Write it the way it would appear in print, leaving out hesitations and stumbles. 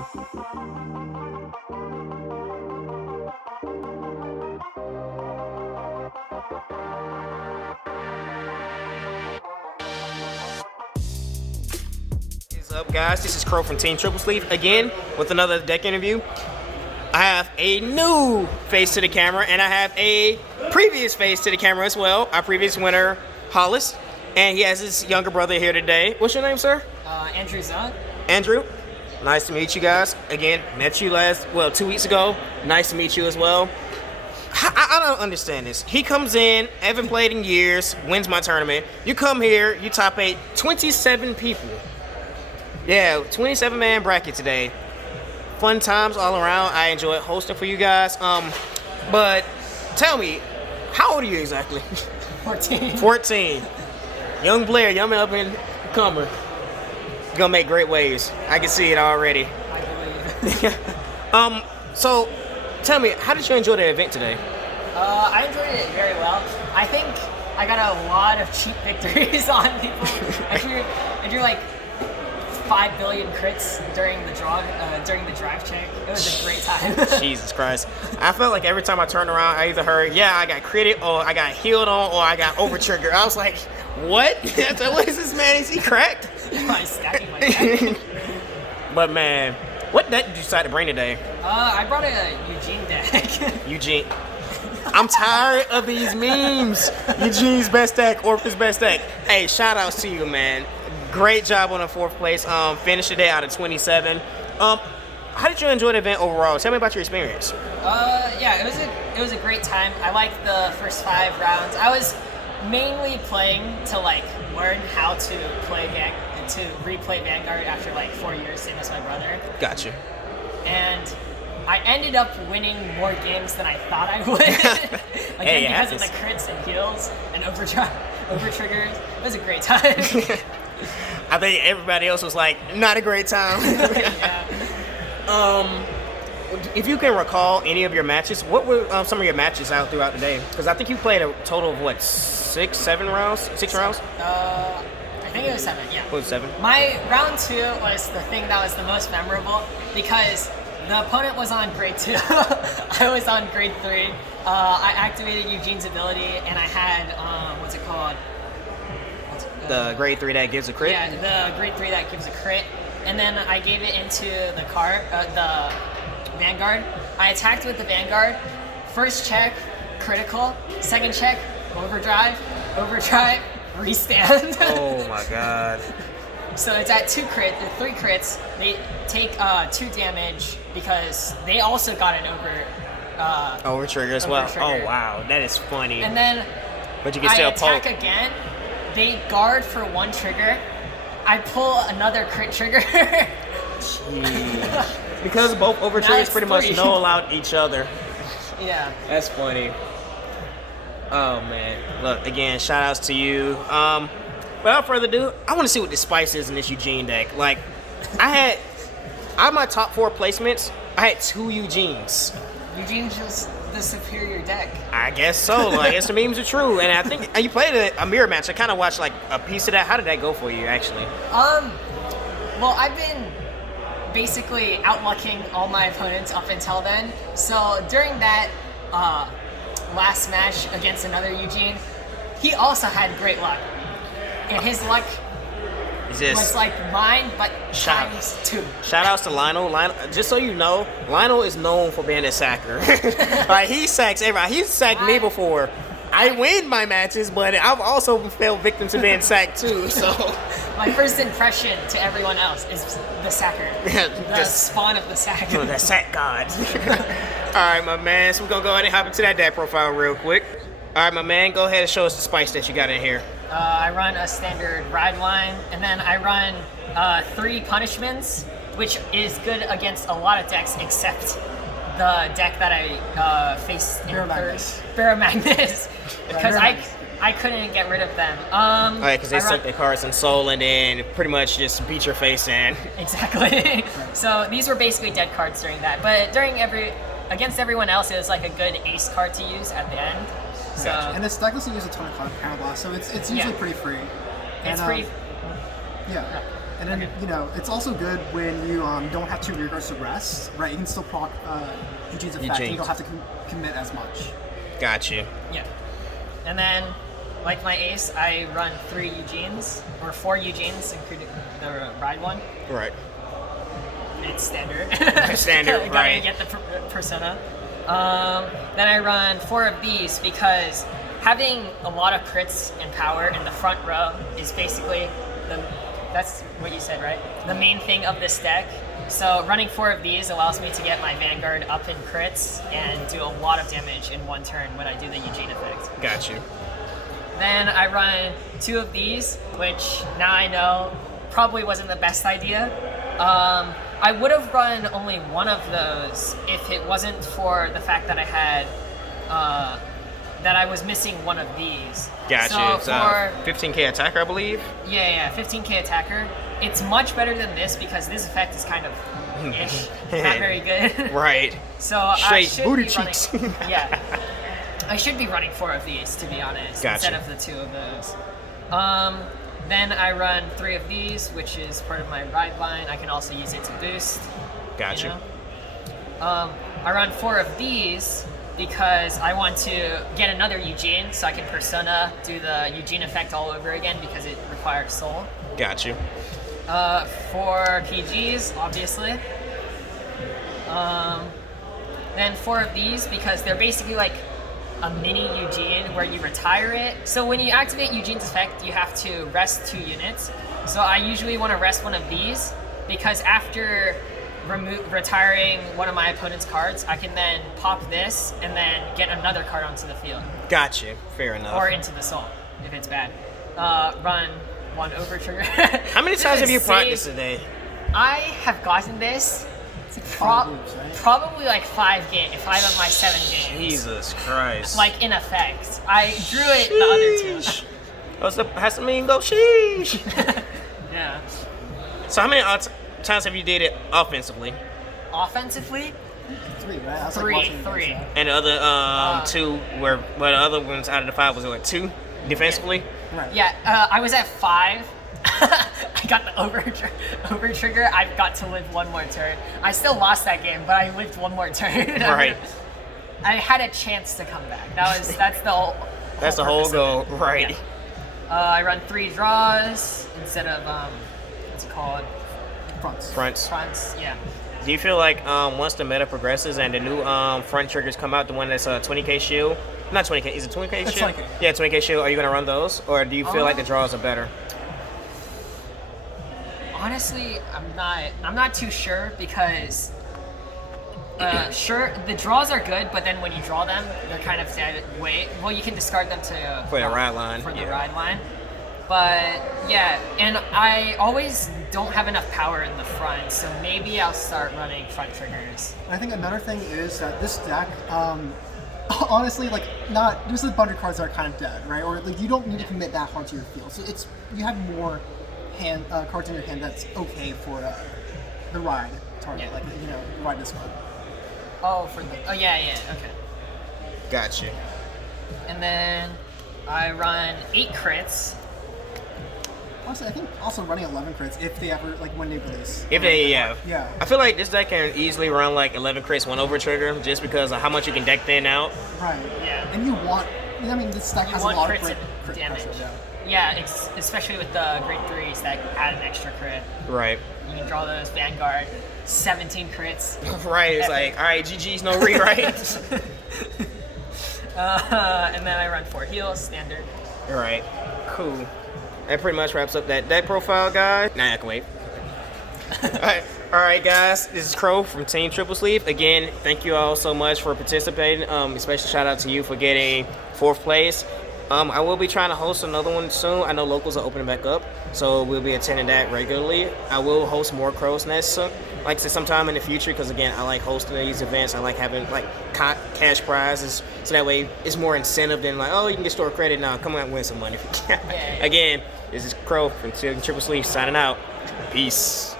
What's up, guys? This is Crow from Team Triple Sleeve again with another deck interview. I have a new face to the camera, and I have a previous face to the camera as well. Our previous winner, Hollis, and he has his younger brother here today. What's your name, sir? Andrew Zahn. Andrew. Nice to meet you guys. Again, met you 2 weeks ago. Nice to meet you as well. I don't understand this. He comes in, haven't played in years, wins my tournament. You come here, you top 8, 27 people. Yeah, 27-man bracket today. Fun times all around. I enjoyed hosting for you guys. But tell me, how old are you exactly? 14. 14. Young Blair, young up and comer. You're gonna make great waves. I can see it already. I believe. So tell me, how did you enjoy the event today? I enjoyed it very well. I think I got a lot of cheap victories on people. I drew like 5 billion crits during the drive check. It was a great time. Jesus Christ. I felt like every time I turned around, I either heard, yeah, I got critted, or I got healed on, or I got over triggered. I was like, what? What is this, man? Is he cracked? I'm stacking my deck. But man, what deck did you decide to bring today? I brought a EUGENE deck. EUGENE. I'm tired of these memes. EUGENE's best deck, Orphan's best deck. Hey, shout outs to you, man. Great job on the 4th place. Finished today out of 27. How did you enjoy the event overall? Tell me about your experience. Yeah, it was a great time. I liked the first 5 rounds. I was mainly playing to like learn how to replay Vanguard after like 4 years, same as my brother. Gotcha. And I ended up winning more games than I thought I would. Again, because of the crits and heals and over triggers. It was a great time. I think everybody else was like, not a great time. Yeah. If you can recall any of your matches, what were some of your matches out throughout the day? Because I think you played a total of what, 6 rounds? I think it was 7. Yeah. What was 7? My round 2 was the thing that was the most memorable because the opponent was on grade 2. I was on grade 3. I activated EUGENE's ability, and I had what's it called? The grade 3 that gives a crit? Yeah, the grade 3 that gives a crit. And then I gave it into the Vanguard. I attacked with the Vanguard. First check, critical. Second check, overdrive, restand. Oh my god. So it's at 3 crits. They take 2 damage because they also got an over trigger as well. Trigger. Oh wow, that is funny. And then but you can still attack poke again. They guard for 1 trigger. I pull another crit trigger. Jeez. Because both over triggers pretty much null out each other. Yeah. That's funny. Oh man. Look, again, shout outs to you. Without further ado, I want to see what the spice is in this EUGENE deck. Like, out of my top 4 placements, I had 2 EUGENEs. EUGENE's just the superior deck. I guess so. I guess the memes are true. And I think you played a mirror match. I kind of watched like a piece of that. How did that go for you, actually? Well, I've been basically outlucking all my opponents up until then. So during that last match against another EUGENE, he also had great luck. And his luck was like mine, but times 2. Shout outs to Lionel. Just so you know, Lionel is known for being a sacker. Like, he sacks everybody. He's sacked me before. I win my matches, but I've also fell victim to being sacked too. So my first impression to everyone else is the sacker. The spawn of the sacker. The sack god. Alright, my man. So we're going to go ahead and hop into that deck profile real quick. Alright, my man. Go ahead and show us the spice that you got in here. I run a standard ride line, and then I run 3 punishments, which is good against a lot of decks except the deck that I faced in Barrow Magnus, because I couldn't get rid of them. Alright, because they suck their cards in Soul and then pretty much just beat your face in. Exactly. So these were basically dead cards during that, but against everyone else, it was like a good ace card to use at the end. So, and this deck doesn't use a ton of card power blast, so it's usually pretty free. It's pretty. Yeah. And then, you know, it's also good when you don't have to reverse arrest, right? You can still proc Eugene's effect, and you don't have to commit as much. Got you. Yeah. And then, like my ace, I run 3 Eugenes, or 4 Eugenes, including the ride one. Right. It's standard. Standard, Gotta right. get the persona. Then I run 4 of these because having a lot of crits and power in the front row is basically that's what you said, right? The main thing of this deck. So running 4 of these allows me to get my Vanguard up in crits and do a lot of damage in 1 turn when I do the Eugene effect. Got you. Then I run 2 of these, which now I know probably wasn't the best idea. I would have run only 1 of those if it wasn't for the fact that I had that I was missing 1 of these. Gotcha. So for 15k attacker, I believe. yeah, 15k attacker. It's much better than this because this effect is kind of ish, not very good. Right. So I Straight should booty be cheeks. running. Yeah, I should be running 4 of these to be honest, Gotcha. instead of the 2 of those. Then I run 3 of these, which is part of my ride line. I can also use it to boost. Got you. Know? I run 4 of these because I want to get another Eugene so I can persona do the Eugene effect all over again because it requires soul. Got you. 4 PGs, obviously. Then 4 of these because they're basically like a mini Eugene where you retire it. So when you activate Eugene's effect, you have to rest 2 units. So I usually want to rest 1 of these because after retiring one of my opponent's cards, I can then pop this and then get another card onto the field. Got you. Fair enough. Or into the soul, if it's bad. Run 1 over trigger. How many times have you practiced today? I have gotten this probably like 5 of my 7 games. Jesus Christ. Like in effect. I drew it the other 2. What's up? Has to mean go sheesh. Yeah. So how many times have you did it offensively? Offensively? 3, right? I was like 3. watching you guys, 3. yeah. And the other 2 were, well, the other ones out of the 5 was what, 2 defensively? Right. Yeah, I was at 5. I got the over trigger. I got to live 1 more turn. I still lost that game, but I lived 1 more turn. Right. I had a chance to come back. That's the whole. That's the whole purpose of goal, it. right? Yeah. I run 3 draws instead of what's it called? Fronts. Fronts. Yeah. Do you feel like once the meta progresses and the new front triggers come out, the one that's 20k shield, not 20k, is it 20k It's shield? 20K. Yeah, 20k shield. Are you gonna run those, or do you feel like the draws are better? Honestly, I'm not too sure because sure the draws are good, but then when you draw them, they're kind of dead weight. Well, you can discard them to For the ride line, For the yeah. ride line. But yeah, and I always don't have enough power in the front, so maybe I'll start running front triggers. I think another thing is that this deck, honestly, like, there's a bunch of cards that are kind of dead, right? Or like you don't need to commit that hard to your field. So you have more cards in your hand that's okay for the ride target, Yeah. like, you know, ride this card. Yeah, okay. Got you. And then I run 8 crits. Honestly, I think also running 11 crits if they ever, like, when they release. If they, yeah. Yeah. I feel like this deck can easily run like 11 crits, 1 over trigger, just because of how much you can deck thin out. Right. Yeah. And you want, I mean, this deck has a want lot of crits crit damage. pressure, yeah. Yeah, especially with the grade 3s that add an extra crit. Right. You can draw those Vanguard 17 crits. Right. It's like, all right, GG's, no rewrite. And then I run 4 heals, standard. All right. Cool. That pretty much wraps up that deck profile, guys. Nah, I can wait. All right, guys. This is Crow from Team Triple Sleeve. Again, thank you all so much for participating. Especially shout out to you for getting 4th place. I will be trying to host another one soon. I know locals are opening back up, so we'll be attending that regularly. I will host more Crow's Nest, like I said, sometime in the future, because again, I like hosting these events. I like having like cash prizes, so that way it's more incentive than like, oh, you can get store credit now. Come out and win some money. Yeah. Again, this is Crow from Triple Sleeve signing out. Peace.